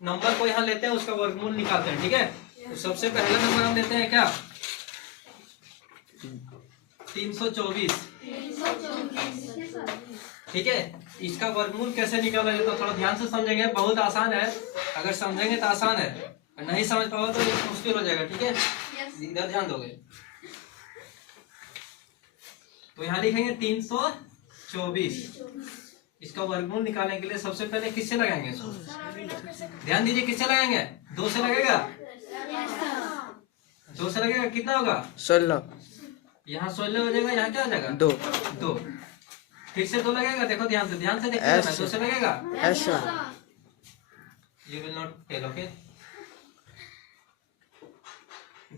Number को यहाँ लेते हैं, उसका वर्गमूल निकालते हैं। ठीक है, तो सबसे पहला नंबर हम लेते हैं क्या, 324। ठीक है, इसका वर्गमूल कैसे निकाला जाता है थोड़ा ध्यान से समझेंगे, बहुत आसान है। अगर समझेंगे तो आसान है, नहीं समझ पाओ तो मुश्किल हो जाएगा। ठीक है, इधर ध्यान दोगे तो यहाँ लिखेंगे 324। इसका वर्गमूल निकालने के लिए सबसे पहले किससे लगाएंगे इसको, ध्यान दीजिए, किससे लगाएंगे, 2 से लगेगा, 2 से लगेगा, कितना होगा 16। यहाँ 16 हो जाएगा, यहाँ क्या हो जाएगा 2। फिर से 2 लगेगा, देखो ध्यान से देखिए, 2 से लगेगा, you will not tell, okay.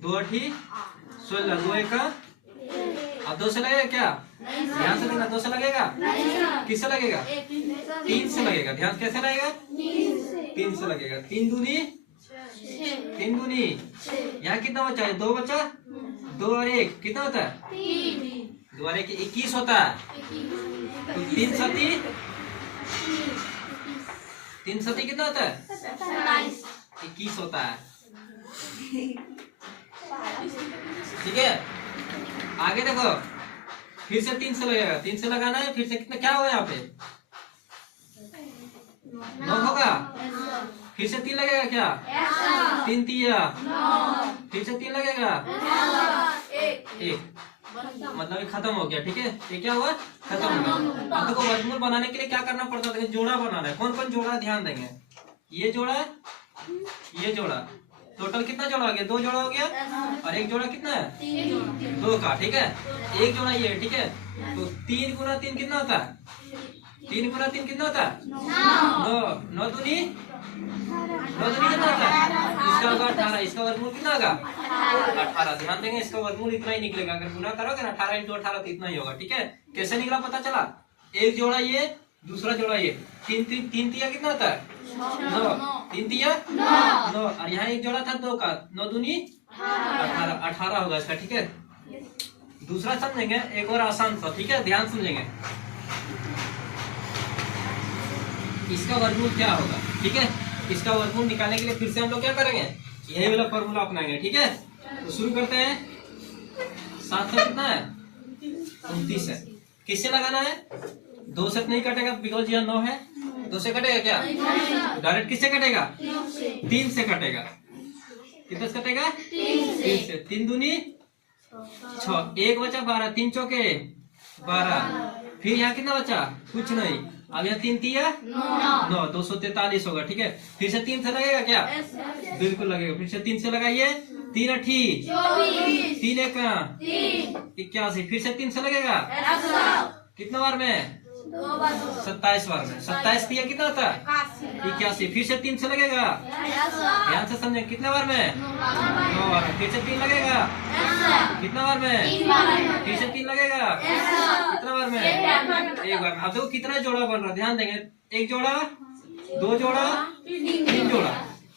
2 8 16, 2 1 अब 2 से लगेगा क्या, ध्यान से देखना, 2 से लगेगा, किससे लगेगा, 3 से लगेगा, ध्यान कैसे लगेगा, 3 से लगेगा। 3 दूनी, यहाँ कितना बचा है, 2 बचा, 2 और 1 कितना होता है, 2 और 1 21 होता है। तो 3 सती कितना होता है, 21 होता है। ठीक है, आगे देखो, फिर से 3 से लगेगा, 3 से लगाना है, फिर से कितना क्या होगा यहाँ पे 9 होगा, फिर से 3 लगेगा क्या, 3 3 फिर से 3 लगेगा, 1 मतलब खत्म हो गया। ठीक है, ये क्या हुआ, खत्म हो गया। अब देखो वर्गमूल बनाने के लिए क्या करना पड़ता है, जोड़ा बनाना है। कौन कौन जोड़ा, ध्यान देंगे, ये जोड़ा, ये जोड़ा, टोटल कितना जोड़ा हो गया, 2 जोड़ा हो गया, और 1 जोड़ा कितना है 2 का। ठीक है, 1 जोड़ा ये, ठीक है, तो 3 गुना 3 कितना होता है, 3 गुना 3 कितना होता है 9, 9 दूनी कितना होता है, इसका होगा 18, इसका वर्गमूल कितना होगा 18। ध्यान देंगे, इसका वर्गमूल इतना ही निकलेगा, अगर गुना करोगे ना 18 × 18 तो इतना ही होगा। ठीक है, कैसे निकला पता चला, 1 जोड़ा ये, दूसरा जोड़ा ये, 3 तिया कितना होता है 9, 3 तिया 9, और यहाँ 1 जोड़ा था 2 का, 9 दूनी 18 होगा इसका। ठीक है, दूसरा समझेंगे, एक और आसान सा। ठीक है, ध्यान समझेंगे, इसका वर्गमूल क्या होगा। ठीक है, इसका वर्गमूल निकालने के लिए फिर से हम लोग क्या करेंगे, यही वाला फॉर्मूला अपनाएंगे। ठीक है, तो शुरू करते हैं। 7 से कितना है 29 है, किससे लगाना है, 2 से नहीं कटेगा बिकॉज यह 9 है, 2 से कटेगा क्या, डायरेक्ट किससे कटेगा, 3 से कटेगा, कितना से कटेगा 3 से, 3 दूनी 6, 1 बचा 12, 3 चौके 12, फिर यहाँ कितना बचा कुछ नहीं, अब यहाँ 3 तिया 9, 243 होगा। ठीक है, फिर से 3 से लगेगा क्या, बिल्कुल लगेगा, फिर से 3 से लगाइए, 3 8 3 1 81, फिर से 3 से लगेगा, कितना बार में 27 बार में, 27 तिया कितना होता है 81, फिर से 3 से लगेगा, ध्यान से समझे, कितने बार में 9 बार में, फिर से 3 लगेगा, कितना बार में, फिर से 3 लगेगा, कितना बार में, 1 बार में। अब देखो कितना जोड़ा बन रहा है, ध्यान देंगे, 1 जोड़ा 2 जोड़ा 3 जोड़ा,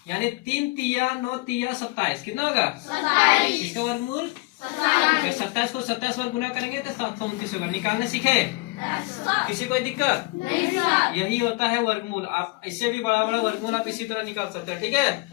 यानी 3 तिया 9 तिया 27, कितना होगा 27, इसका वर्गमूल 27 को 27 बार गुना करेंगे तो 729 होगा। निकालने सीखे, किसी कोई दिक्कत नहीं, यही होता है वर्गमूल। आप इससे भी बड़ा वर्गमूल आप इसी तरह निकाल सकते हैं। ठीक है।